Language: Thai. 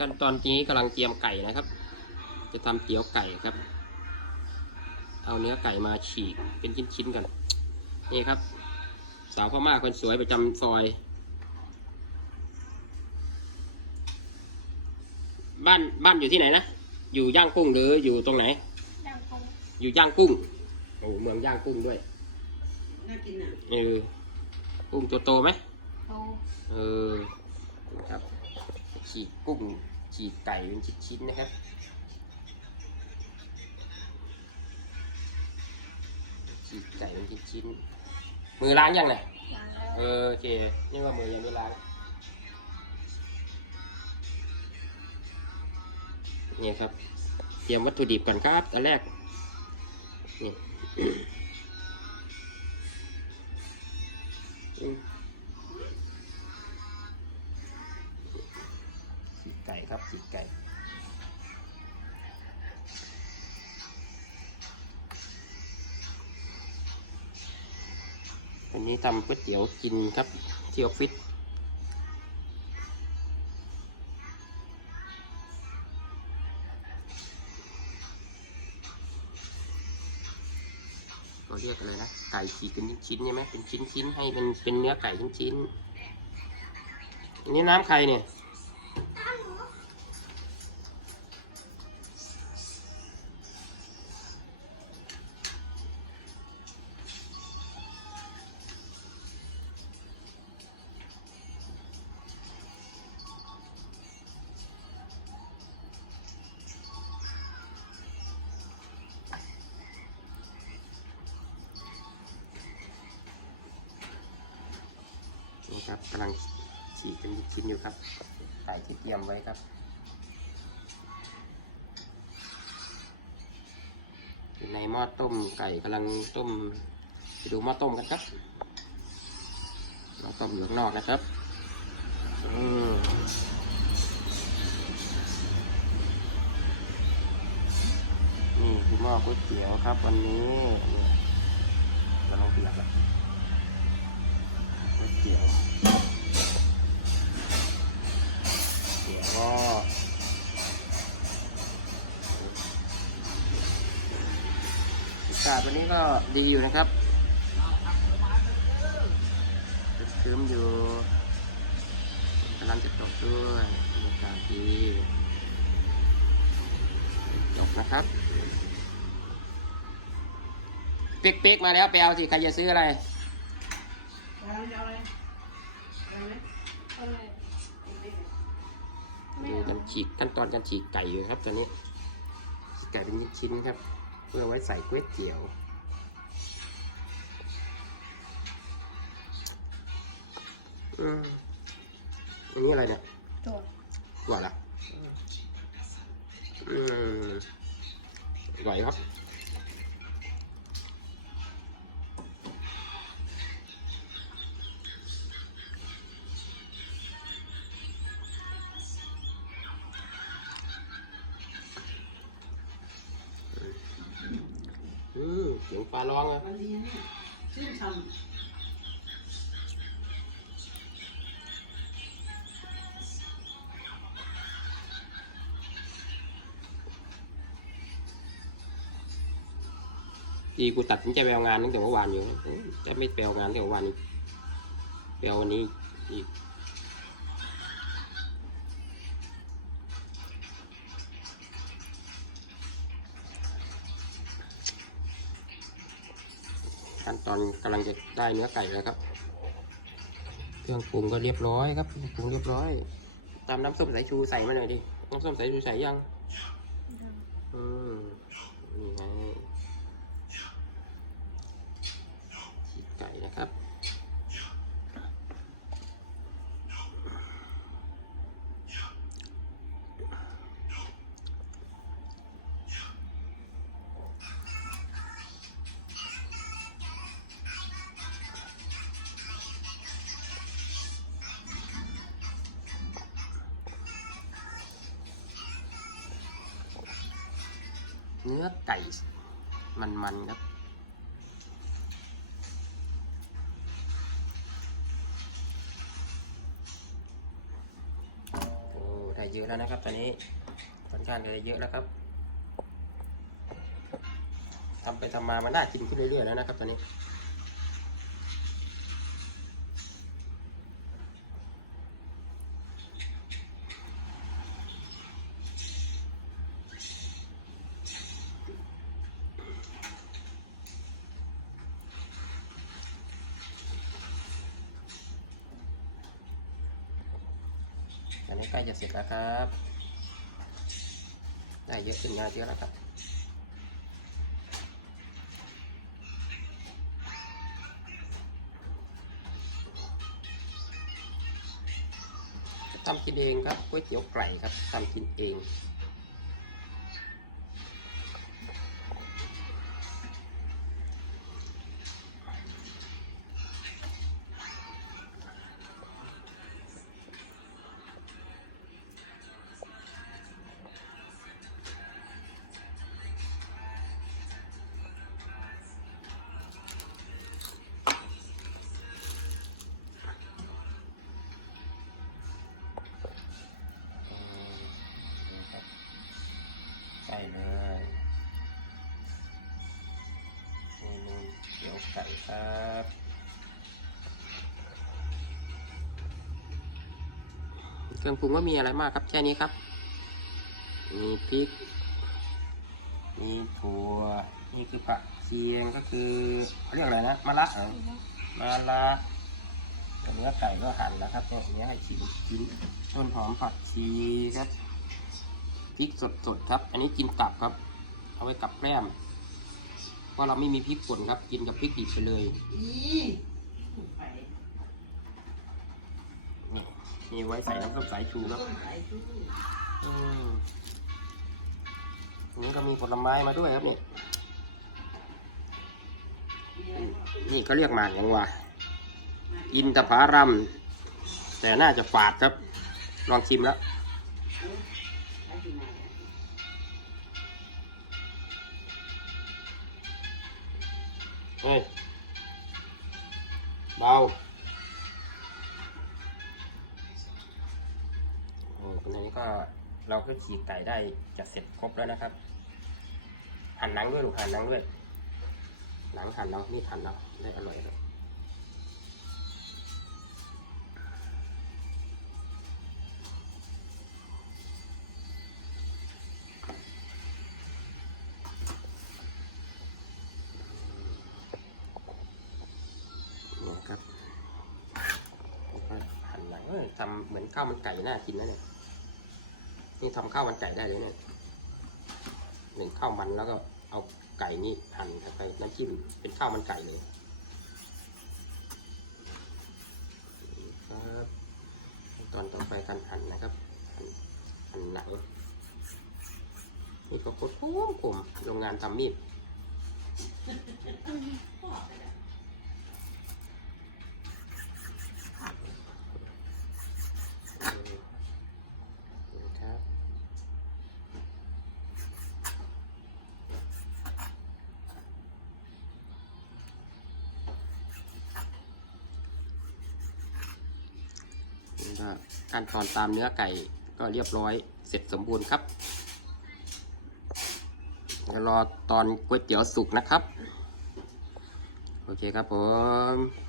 กันตอนนี้กำลังเตรียมไก่นะครับ จะทำเตี๋ยวไก่ครับ เอาเนื้อไก่มาฉีกเป็นชิ้นๆกันนี่ครับ สาวพม่าคนสวยประจำซอย บ้านบ้านอยู่ที่ไหนนะอยู่ย่างกุ้งหรืออยู่ตรงไหนดังคงอยู่ย่างกุ้งโอ้เมืองย่างกุ้งด้วยน่ากินอะเออกุ้งตัวโตไหมโตเออครับ ฉีกกุ้งฉีกไก่เป็นชิ้นๆนะครับฉีกไก่เป็นชิ้นๆมือล้างยังไงล้างแล้วเออโอเคนี่ว่ามือยังไม่ล้างนี่ครับ เตรียมวัตถุดิบก่อนครับอันแรกนี่ ครับฉีกไก่วันนี้ทำก๋วยเตี๋ยวกินครับที่ออฟฟิศก็เรียกอะไรนะ ไก่ฉีกเป็นชิ้นใช่ไหมเป็นชิ้นๆให้เป็นเป็นเนื้อไก่ชิ้นๆอันนี้น้ำใครเนี่ย นี่ครับกำลังฉีกเป็นชิ้นอยู่ครับไก่ที่เตรียมไว้ครับในหม้อต้มไก่กำลังต้มไปดูหม้อต้มกันครับหม้อต้มอยู่ข้างนอกนะครับอืมนี่คือหม้อก๋วยเตี๋ยวครับ วันนี้เราลองเปียกแล้ว เตี๋ยวก็อากาศวันนี้ก็ดีอยู่นะครับครึ้มๆอยู่กำลังจะตกด้วยบรรยากาศดีตกนะครับเป๊กๆมาแล้วไปเอาสิ ใครจะซื้ออะไร เอาอะไรเอาอะไรเอาไหมเอาเลย กันฉีกขั้นตอนการฉีกไก่อยู่ครับตอนนี้ฉีกไก่เป็นชิ้นๆครับ เพื่อไว้ใส่ก๋วยเตี๋ยวอืมอันนี้อะไรเนี่ยตัวถั่วละอืมอร่อยครับ มเสียงฟ้าร้องอะวันนี้นี่ชื่นชมดีกูตัดสินใจไปเอางานตั้งแต่เมื่อวานอยู่อืมจะไม่ไปเอางานตั้งแต่เมื่อวานไปเอาวันนี้อีก ขั้นตอนกำลังจะได้เนื้อไก่แล้วครับ เครื่องปรุงก็เรียบร้อยครับปรุงเรียบร้อย ตามน้ำส้มสายชูใส่มาหน่อยดิ น้ำส้มสายชูใส่ยัง เนื้อไก่ มันๆครับโอ้ได้เยอะแล้วนะครับ ตอนนี้ค่อนข้างจะได้เยอะแล้วครับทำไปทำมามันน่ากินขึ้นเรื่อยๆแล้วนะครับตอนนี้ อันนี้ใกล้จะเสร็จแล้วครับ ได้เยอะขึ้นงานเยอะแล้วครับทำกินเองครับก๋วยเตี๋ยวไก่ครับทำกินเอง ครับเครื่องปรุงก็มีอะไรมากครับแค่นี้ครับ มีพริก มีถั่ว นี่คือผักเคียงก็คือเขาเรียกอะไรนะมะระเหรอมะระแต่เนื้อไก่ก็หั่นแล้วครับเนี่ยเนื้อให้ชิ้นชิ้นต้นหอมผักชีครับพริกสดๆครับ อันนี้กินตับครับ เอาไว้กับแกล้มเพ ราะเราไม่มีพริกป่นครับ กินกับพริกดิบไปเลยอีไปนี่ไว้ใส่น้ำส้มสายชูเนอะต้นสายชูอืมอันนี้ก็มีผลไม้มาด้วยครับนี่นี่เขาเรียกหมากอย่างว่าอินทผารัมแต่น่าจะฝาดครับ ลองชิมแล้ว เฮ้ยเบาโอ้ตอนนี้ก็เราก็ฉีกไก่ได้จะเสร็จครบแล้วนะครับ หั่นหนังด้วยหรือหั่นหนังด้วย หนังหั่นเนาะนี่หั่นเนาะได้อร่อยเลย เอ้ยทำเหมือนข้าวมันไก่น่ากินนะเนี่ยนี่ทำข้าวมันไก่ได้เลยเนี่ยหนึ่งข้าวมันแล้วก็เอาไก่นี่หั่นไปน้ำจิ้มเป็นข้าวมันไก่เลยครับตอนต่อไปการหั่นนะครับหั่นหั่นหนังนี่ก็โคตรผมโรงงานทำมีด นะครับ นี่ก็ ขั้นตอนตามเนื้อไก่ก็เรียบร้อยเสร็จสมบูรณ์ครับรอตอนก๋วยเตี๋ยวสุกนะครับ โอเคครับผม